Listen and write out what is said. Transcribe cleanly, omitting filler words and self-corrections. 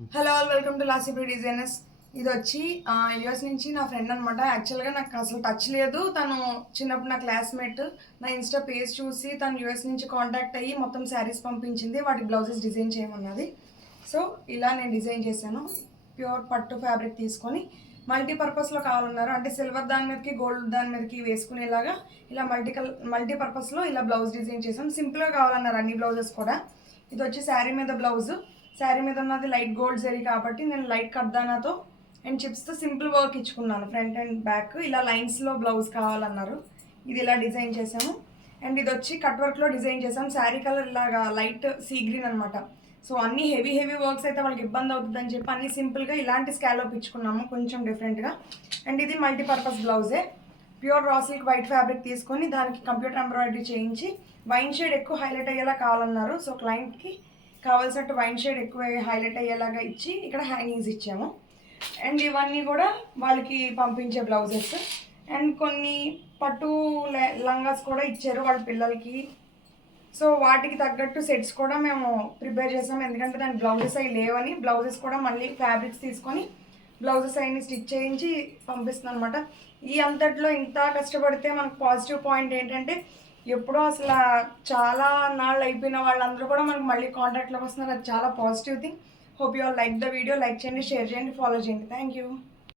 Hello all, welcome to Lasibri designers. ఇది వచ్చి US నుంచి నా ఫ్రెండ్ అనమాట. యాక్చువల్గా నాకు అసలు టచ్ లేదు. తను చిన్నప్పుడు నా క్లాస్మేట్. నా ఇన్స్టా పేజ్ చూసి తను యూఎస్ నుంచి కాంటాక్ట్ అయ్యి మొత్తం శారీస్ పంపించింది. వాటి బ్లౌజెస్ డిజైన్ చేయమన్నది. సో ఇలా నేను డిజైన్ చేశాను. ప్యూర్ పట్టు ఫ్యాబ్రిక్ తీసుకొని మల్టీపర్పస్లో కావాలన్నారు. అంటే సిల్వర్ దాని మీదకి, గోల్డ్ దాని మీదకి వేసుకునేలాగా ఇలా మల్టీపర్పస్లో ఇలా బ్లౌజ్ డిజైన్ చేసాం. సింపుల్గా కావాలన్నారు అన్ని బ్లౌజెస్ కూడా. ఇది వచ్చి శారీ మీద బ్లౌజు. శారీ మీద ఉన్నది లైట్ గోల్డ్ జరీ కాబట్టి నేను లైట్ కర్దానాతో అండ్ చిప్స్తో సింపుల్ వర్క్ ఇచ్చుకున్నాను. ఫ్రంట్ అండ్ బ్యాక్ ఇలా లైన్స్లో బ్లౌజ్ కావాలన్నారు. ఇది ఇలా డిజైన్ చేసాము. అండ్ ఇది వచ్చి కట్ వర్క్లో డిజైన్ చేసాం. శారీ కలర్ ఇలాగా లైట్ సీ గ్రీన్ అనమాట. సో అన్ని హెవీ వర్క్స్ అయితే వాళ్ళకి ఇబ్బంది అవుతుందని చెప్పి అన్ని సింపుల్గా ఇలాంటి స్కాలోప్ ఇచ్చుకున్నాము, కొంచెం డిఫరెంట్గా. అండ్ ఇది మల్టీపర్పస్ బ్లౌజే. Pure raw silk white fabric తీసుకొని దానికి కంప్యూటర్ ఎంబ్రాయిడరీ చేయించి వైన్ షేడ్ ఎక్కువ హైలైట్ అయ్యేలా కావాలన్నారు. సో క్లయింట్కి కావాల్సినట్టు వైన్ షేడ్ ఎక్కువ హైలైట్ అయ్యేలాగా ఇచ్చి ఇక్కడ హ్యాంగింగ్స్ ఇచ్చాము. అండ్ ఇవన్నీ కూడా వాళ్ళకి పంపించే బ్లౌజెస్. అండ్ కొన్ని పట్టు లంగాస్ కూడా ఇచ్చారు వాళ్ళ పిల్లలకి. సో వాటికి తగ్గట్టు సెట్స్ కూడా మేము ప్రిపేర్ చేసాము. ఎందుకంటే దానికి బ్లౌజెస్ అవి లేవని బ్లౌజెస్ కూడా మళ్ళీ ఫ్యాబ్రిక్స్ తీసుకొని బ్లౌజెస్ అవి స్టిచ్ చేయించి పంపిస్తున్నాను అనమాట. ఈ అంతట్లో ఇంత కష్టపడితే మనకు పాజిటివ్ పాయింట్ ఏంటంటే ఎప్పుడో అసలు చాలా నాళ్ళు అయిపోయిన వాళ్ళందరూ కూడా మనకు మళ్ళీ కాంటాక్ట్లోకి వస్తున్నారు. అది చాలా positive thing. Hope you all like the video. Like చేయండి, షేర్ చేయండి, ఫాలో చేయండి. Thank you.